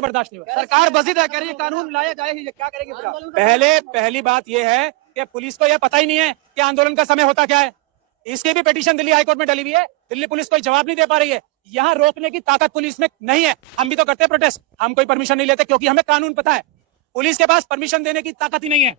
से बर्दाश्त नहीं होगा। सरकार बसी तय करेगी, कानून लाया जाए, क्या करेंगे फिर आप? पहली बात यह है कि पुलिस को यह पता ही नहीं है कि आंदोलन का समय होता क्या है। इसकी भी पिटीशन दिल्ली हाईकोर्ट में डली हुई है। दिल्ली पुलिस कोई जवाब नहीं दे पा रही है। यहाँ रोकने की ताकत पुलिस में नहीं है। हम भी तो करते हैं प्रोटेस्ट, हम कोई परमिशन नहीं लेते क्योंकि हमें कानून पता है। पुलिस के पास परमिशन देने की ताकत ही नहीं है।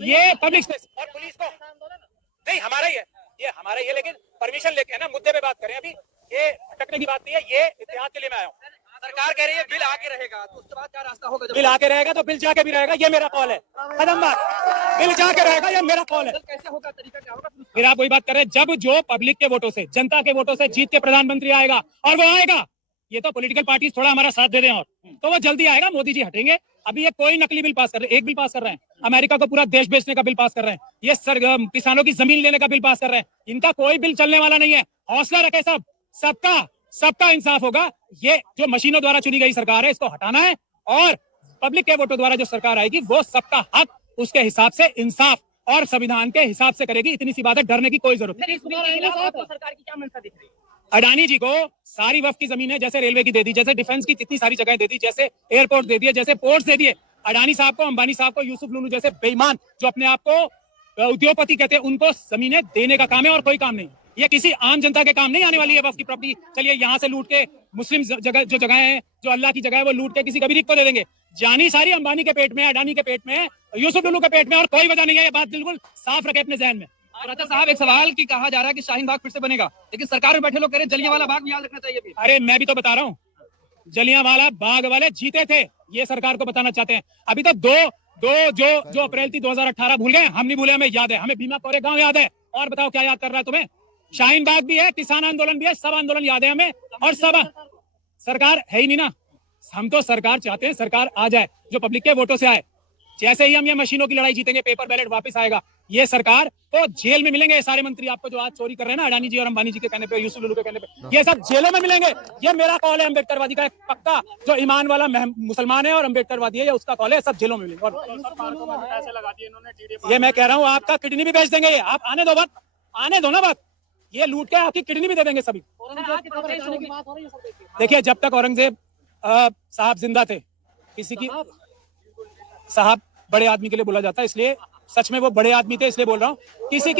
ये पब्लिक स्पेस और पुलिस को नहीं, हमारा ही है, ये हमारा ही है, लेकिन परमिशन लेके है ना, मुद्दे पे बात करें। अभी ये अटकने की बात नहीं है, ये इत्तेहाद के लिए मैं आया हूँ। सरकार कह रही है बिल आगे रहेगा, तो उसके बाद क्या रास्ता होगा? बिल आके रहेगा तो बिल जाके भी रहेगा, ये मेरा कॉल है। खत्म बात, बिल जाके रहेगा, ये मेरा कॉल है। कैसे होगा, तरीका क्या होगा? फिर आप वही बात कर रहे हैं, जब जो पब्लिक के वोटों से, जनता के वोटों से जीत के प्रधानमंत्री आएगा, और वो आएगा, ये तो पॉलिटिकल पार्टीज थोड़ा हमारा साथ दे दें और तो वो जल्दी आएगा। मोदी जी हटेंगे। अभी ये कोई नकली बिल पास कर रहे हैं, एक बिल पास कर रहे हैं, अमेरिका को पूरा देश बेचने का बिल पास कर रहे हैं, ये किसानों की जमीन लेने का बिल पास कर रहे हैं। इनका कोई बिल चलने वाला नहीं है। हौसला रखे सब, सबका इंसाफ होगा। ये जो मशीनों द्वारा चुनी गई सरकार है, इसको हटाना है, और पब्लिक के वोटों द्वारा जो सरकार आएगी वो सबका हक उसके हिसाब से इंसाफ और संविधान के हिसाब से करेगी। इतनी सी बात है, डरने की कोई जरूरत नहीं। सरकार की क्या मंशा दिख रही है? अडानी जी को सारी वक्फ की जमीन है, जैसे रेलवे की दे दी, जैसे डिफेंस की कितनी सारी जगह दे दी, जैसे एयरपोर्ट दे दिए, जैसे पोर्ट्स दे दिए। अडानी साहब को, अंबानी साहब को, यूसुफ लुलू जैसे बेईमान जो अपने आप को उद्योगपति कहते हैं, उनको जमीनें देने का काम है और कोई काम नहीं। ये किसी आम जनता के काम नहीं आने वाली है वक्फ की प्रॉपर्टी। चलिए यहाँ से लूट के मुस्लिम जगह जो जगह है, जो अल्लाह की जगह है, वो लूट के किसी गरीब को दे देंगे। जानी सारी अंबानी के पेट में, अडानी के पेट में, यूसुफ लुलू के पेट में, और कोई वजह नहीं है। ये बात बिल्कुल साफ रखे अपने जहन में। राजा साहब, एक सवाल की कहा जा रहा है कि शाहीन बाग फिर से बनेगा, लेकिन सरकार में बैठे लोग कह रहे हैं जलियांवाला बाग भी याद रखना चाहिए भी। अरे मैं भी तो बता रहा हूँ, जलियांवाला बाग वाले जीते थे, ये सरकार को बताना चाहते हैं। अभी तो जो अप्रैल थी 2018 भूल गए? हम नहीं भूले, हमें याद है, हमें भीमा कोरे गांव याद है। और बताओ क्या याद कर रहा है तुम्हें? शाहीन बाग भी है, किसान आंदोलन भी है, सब आंदोलन याद है हमें। और सब सरकार है ही नहीं ना। हम तो सरकार चाहते हैं, सरकार आ जाए जो पब्लिक के वोटों से आए। जैसे ही हम ये मशीनों की लड़ाई जीतेंगे, पेपर बैलेट वापस आएगा, ये सरकार तो जेल में मिलेंगे। ये सारे मंत्री आपको जो आज चोरी कर रहे हैं ना, अडानी जी और अंबानी जी के कहने पे, यूसुफ लुलू के कहने पे, ये सब जेलों में मिलेंगे। ये मेरा कॉल है, अम्बेडकरवादी का एक पक्का, जो ईमान वाला मुसलमान है और अम्बेडकरवादी है, ये उसका कॉल है। सब जेलों में मिलेंगे। और ये मैं कह रहा हूँ, आपका किडनी भी बेच देंगे ये। आप आने दो, बात आने दो ना, बात ये लूट के आपकी किडनी भी दे देंगे सभी। देखिए, जब तक औरंगजेब साहब जिंदा थे, किसी की साहब बड़े आदमी के लिए बोला जाता है, इसलिए सच में वो बड़े आदमी थे, इसलिए बोल रहा हूँ। किसी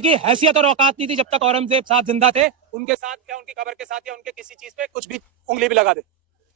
की हैसियत और औकात नहीं थी जब तक औरंगजेब साहब जिंदा थे। उनके साथ क्या, उनकी कब्र के साथ या उनके किसी चीज पे कुछ भी उंगली भी लगा दे।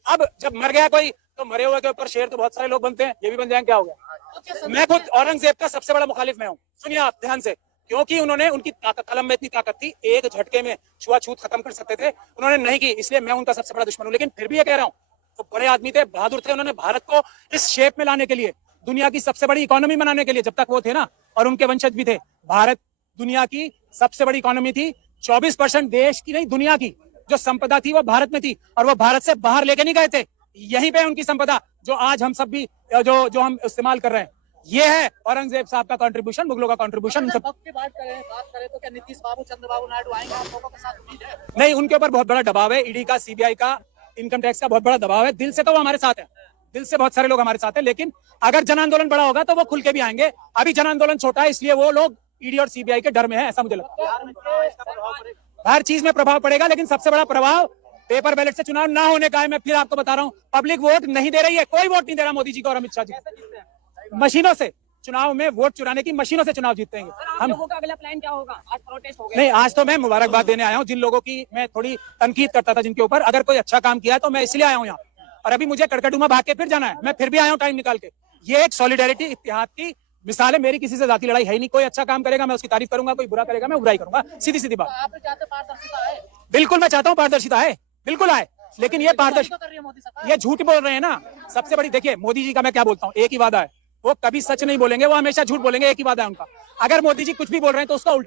अब जब मर गया कोई, तो मरे हुए के ऊपर शेर तो बहुत सारे लोग बनते हैं, ये भी बन जाएंगे, क्या हो गया? मैं खुद औरंगजेब का सबसे बड़ा मुखालिफ मैं हूँ। सुनिए आप ध्यान से, क्योंकि उन्होंने, उनकी कलम में इतनी ताकत थी, एक झटके में छुआछूत खत्म कर सकते थे, उन्होंने नहीं की, इसलिए मैं उनका सबसे बड़ा दुश्मन हूँ। लेकिन फिर भी ये कह रहा हूँ, तो बड़े आदमी थे, बहादुर थे। उन्होंने भारत को इस शेप में लाने के लिए, दुनिया की सबसे बड़ी इकोनॉमी बनाने के लिए, जब तक वो थे ना, और उनके वंशज भी थे, भारत दुनिया की सबसे बड़ी इकोनॉमी थी। 24% देश की नहीं, दुनिया की जो संपदा थी वो भारत में थी, और वो भारत से बाहर लेके नहीं गए थे। यहीं पे उनकी संपदा, जो आज हम सब भी जो हम इस्तेमाल कर रहे हैं, ये है औरंगजेब साहब का कंट्रीब्यूशन, मुगलों का कंट्रीब्यूशन। बात करें तो क्या नीतीश बाबू, चंद्रबाबू नायडू आएंगे आप लोगों के साथ? उम्मीद है? नहीं, उनके ऊपर बहुत बड़ा दबाव है, ईडी का, सीबीआई का, इनकम टैक्स का बहुत बड़ा दबाव है। दिल से तो वो हमारे साथ है, दिल से बहुत सारे लोग हमारे साथ हैं, लेकिन अगर जन आंदोलन बड़ा होगा तो वो खुल के भी आएंगे। अभी जन आंदोलन छोटा है, इसलिए वो लोग ईडी और सीबीआई के डर में है, ऐसा मुझे लगता है। हर चीज में प्रभाव पड़ेगा, लेकिन सबसे बड़ा प्रभाव पेपर बैलेट से चुनाव ना होने का है। मैं फिर आपको बता रहा हूँ, पब्लिक वोट नहीं दे रही है, कोई वोट नहीं दे रहा मोदी जी को और अमित शाह जी को। मशीनों से चुनाव में वोट चुराने की मशीनों से चुनाव जीतते हैं हम। लोगों का अगला प्लान क्या होगा? आज प्रोटेस्ट हो गया। नहीं, आज तो मैं मुबारकबाद देने आया हूँ जिन लोगों की मैं थोड़ी तनकीद करता था, जिनके ऊपर। अगर कोई अच्छा काम किया है तो मैं इसलिए आया हूँ यहाँ, और अभी मुझे कड़कड़डूमा भाग के फिर जाना है। मैं फिर भी आया हूँ टाइम निकाल के। ये एक सॉलिडेरिटी, इत्तेहाद की मिसाल है। मेरी किसी से जाती लड़ाई है ही नहीं। कोई अच्छा काम करेगा मैं उसकी तारीफ करूंगा, कोई बुरा करेगा मैं बुराई करूंगा, सीधी सीधी बात। आप चाहते पारदर्शिता है? बिल्कुल मैं चाहता हूँ पारदर्शिता है, बिल्कुल आए, लेकिन ये पारदर्शिता, ये झूठ बोल रहे हैं ना सबसे बड़ी। देखिए, मोदी जी का मैं क्या बोलता हूँ, एक ही वादा है, वो कभी सच नहीं बोलेंगे, वो हमेशा झूठ बोलेंगे, एक ही वादा है उनका। अगर मोदी जी कुछ भी बोल रहे हैं तो उसका उल्टा